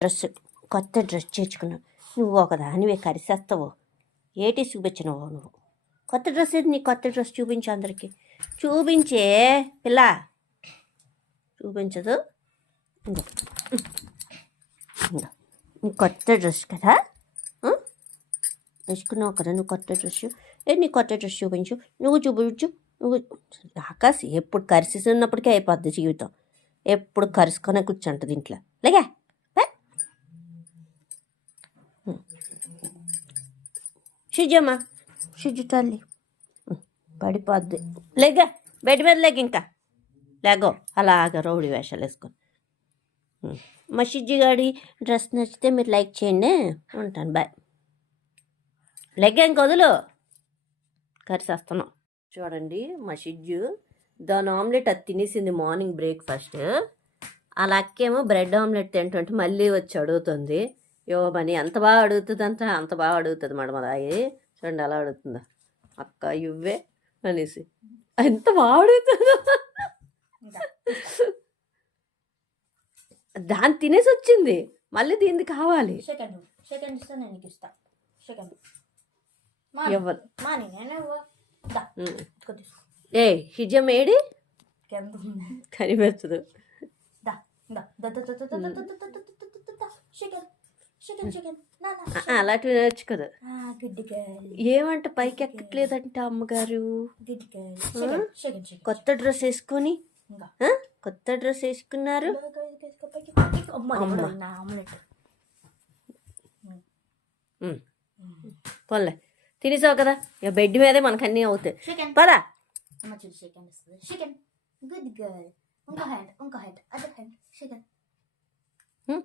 Dress కొత్త dress చేర్చుకున్నావు. నువ్వు ఒకదానివే కరిసేస్తావు ఏటి చూపించినవో నువ్వు? కొత్త డ్రెస్ ఏది? నీ కొత్త డ్రెస్ చూపించు అందరికి. చూపించే పిల్ల. చూపించదు. నీ కొత్త డ్రెస్ కదా? వేసుకున్నావు కదా నువ్వు కొత్త డ్రెస్. ఏ నీ కొత్త డ్రెస్ చూపించు. నువ్వు చూపించు. నువ్వు ఆకాశ ఎప్పుడు కరిసి ఉన్నప్పటికీ అయిపోద్ది జీవితం. ఎప్పుడు కరుసుకొని కూర్చుంటుంది ఇంట్లో. లేగా? షుజమ్మా షుజు తల్లి. పడిపోద్ది. లేగా బెడ్ మీద లేక ఇంకా. లేగో అలాగ రౌడీ వేషాలు వేసుకొని. ఉం. మా షిజ్జి డ్రెస్ నచ్చితే మీరు లైక్ చేయండి. ఉంటాను బాయ్. లెగ్ ఇంక వదులు. కరిసేస్తున్నాం. చూడండి మా షిజ్జు దాని ఆమ్లెట్ అది తినేసింది మార్నింగ్ బ్రేక్ఫాస్ట్. అలా అక్కేమో బ్రెడ్ ఆమ్లెట్ తింటుంటే మళ్ళీ వచ్చి అడుగుతుంది. ఇవ్వమని అంత బాగా అడుగుతుంది అంత అంత బాగా అడుగుతుంది మేడం అది చూడండి అలా అడుగుతుందా అక్క ఇవ్వే అనేసి ఎంత బాగా అడుగుతుందో దాన్ని తినేసి వచ్చింది మళ్ళీ దీనికి కావాలి సెకండ్ సెకండ్ ఇస్తా నేను నీకు ఇస్తా సెకండ్ ఇవ్వదు మాని నేను దా ఉం. కొద్దిగా ఏ హిజం ఏడి ఎంత కనిపించదు దా దా దా దా దా దా దా దా దా దా అలాంటివి నేర్చుకోదు. ఏమంట పైకి ఎక్కట్లేదంట అమ్మగారు? కొత్త డ్రెస్ వేసుకొని? కొత్త డ్రెస్ వేసుకున్నారు? కొనలే తినేసావు కదా? ఇక బెడ్ మీదే మనకు అన్నీ అవుతాయి. పదా. గుడ్ ఇంకో హ్యాండ్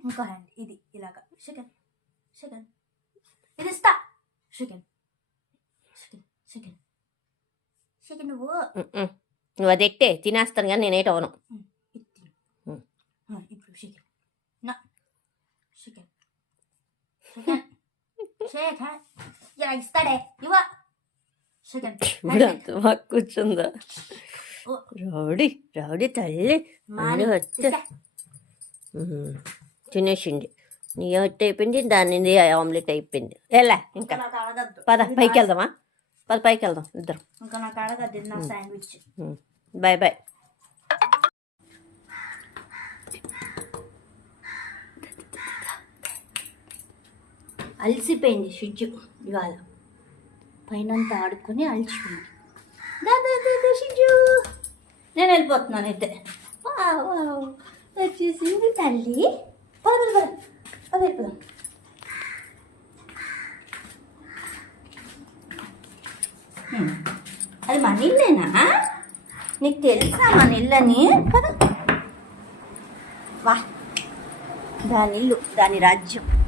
ఇంకో hand dakika. Şeker. Şeker. Enes stop. Şeker. Şeker. Şeker. Şeker నువ్వు నువ్వు అది ఎక్కితే తినేస్తాను కానీ నేనేట అవను ఇప్పుడు şeker. Na. Şeker. Şeker. Şeker. Ya istare. Yuva. Şeker. Burada కూర్చుందా రౌడీ రౌడీ తల్లి మళ్ళీ వచ్చే తినేసింది నీ ఒకటి అయిపోయింది. దాని ఆమ్లెట్ అయిపోయింది ఎలా ఇంకా పద పైకి వెళ్దామా? పద పైకి వెళ్దాం ఇద్దరం. Bye bye. అలసిపోయింది షిజ్జు ఇవాళ పైనంతా ఆడుకొని అలసిపోయింది. దా, దా, దా, దా, షిజ్జు నేను వెళ్ళిపోతున్నాను అయితే. వచ్చేసింది తల్లి పద పద పద పద వెళ్ళిపోదాం హ్మ్. అది మన ఇల్లేనా నీకు తెలుసా మన ఇల్లని పద. వా. దాని ఇల్లు దాని రాజ్యం.